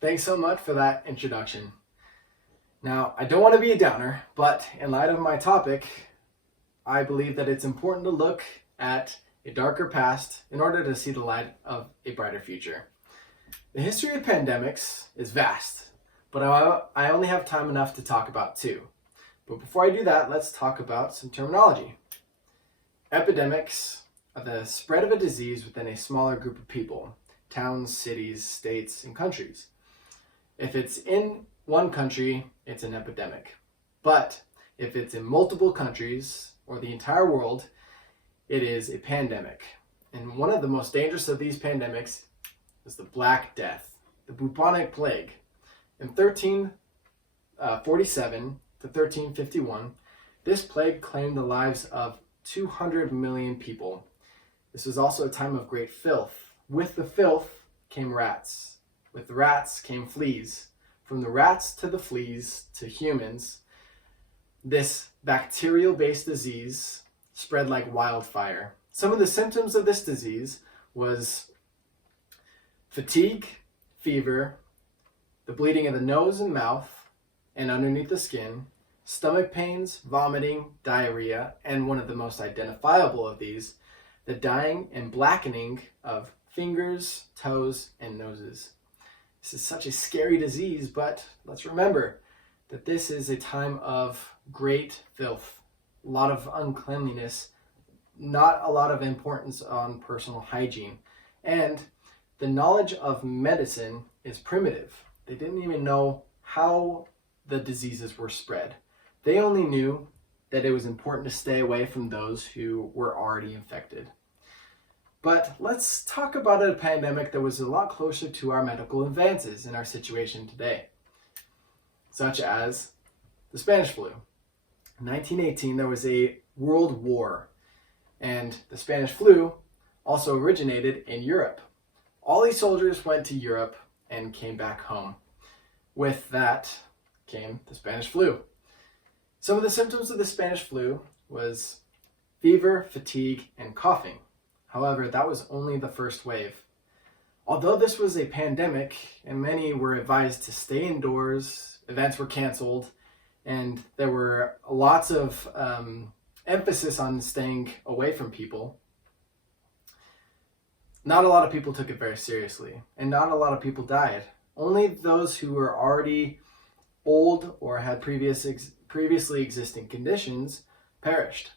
Thanks so much for that introduction. Now, I don't want to be a downer, but in light of my topic, I believe that it's important to look at a darker past in order to see the light of a brighter future. The history of pandemics is vast, but I only have time enough to talk about two. But before I do that, let's talk about some terminology. Epidemics are the spread of a disease within a smaller group of people, towns, cities, states, and countries. If it's in one country, it's an epidemic. But if it's in multiple countries or the entire world, it is a pandemic. And one of the most dangerous of these pandemics is the Black Death, the bubonic plague. In 1347 to 1351, this plague claimed the lives of 200 million people. This was also a time of great filth. With the filth came rats. With the rats came fleas. From the rats to the fleas to humans, this bacterial-based disease spread like wildfire. Some of the symptoms of this disease was fatigue, fever, the bleeding of the nose and mouth and underneath the skin, stomach pains, vomiting, diarrhea, and one of the most identifiable of these, the dying and blackening of fingers, toes, and noses. This is such a scary disease, but let's remember that this is a time of great filth, a lot of uncleanliness, not a lot of importance on personal hygiene. And the knowledge of medicine is primitive. They didn't even know how the diseases were spread. They only knew that it was important to stay away from those who were already infected. But let's talk about a pandemic that was a lot closer to our medical advances in our situation today, such as the Spanish flu. In 1918, there was a world war, and the Spanish flu also originated in Europe. All these soldiers went to Europe and came back home. With that came the Spanish flu. Some of the symptoms of the Spanish flu was fever, fatigue, and coughing. However, that was only the first wave. Although this was a pandemic and many were advised to stay indoors, events were canceled, and there were lots of emphasis on staying away from people, not a lot of people took it very seriously, and not a lot of people died. Only those who were already old or had previously existing conditions perished.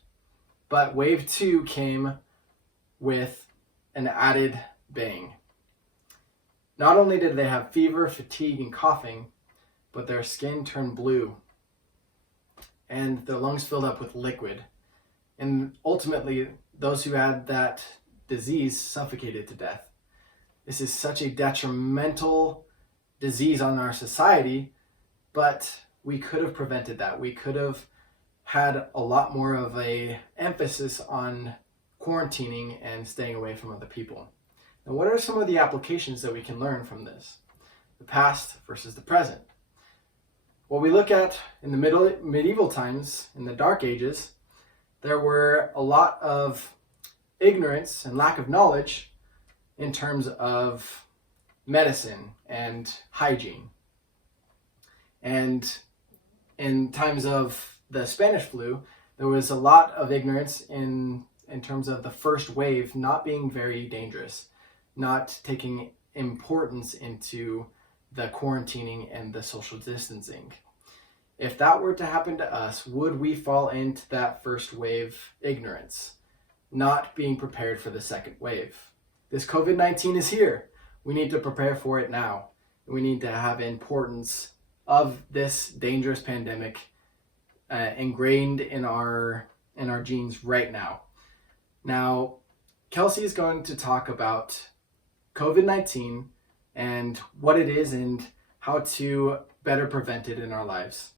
But wave 2 came with an added bang. Not only did they have fever, fatigue, and coughing, but their skin turned blue and their lungs filled up with liquid. And ultimately, those who had that disease suffocated to death. This is such a detrimental disease on our society, but we could have prevented that. We could have had a lot more of a emphasis on quarantining and staying away from other people. Now, what are some of the applications that we can learn from this? The past versus the present. What we look at in the medieval times, in the Dark Ages, there were a lot of ignorance and lack of knowledge in terms of medicine and hygiene. And in times of the Spanish flu, there was a lot of ignorance in terms of the first wave not being very dangerous, not taking importance into the quarantining and the social distancing. If that were to happen to us, would we fall into that first wave ignorance, not being prepared for the second wave? This COVID-19 is here. We need to prepare for it now. We need to have importance of this dangerous pandemic ingrained in our genes right now. Now, Kelsey is going to talk about COVID-19 and what it is and how to better prevent it in our lives.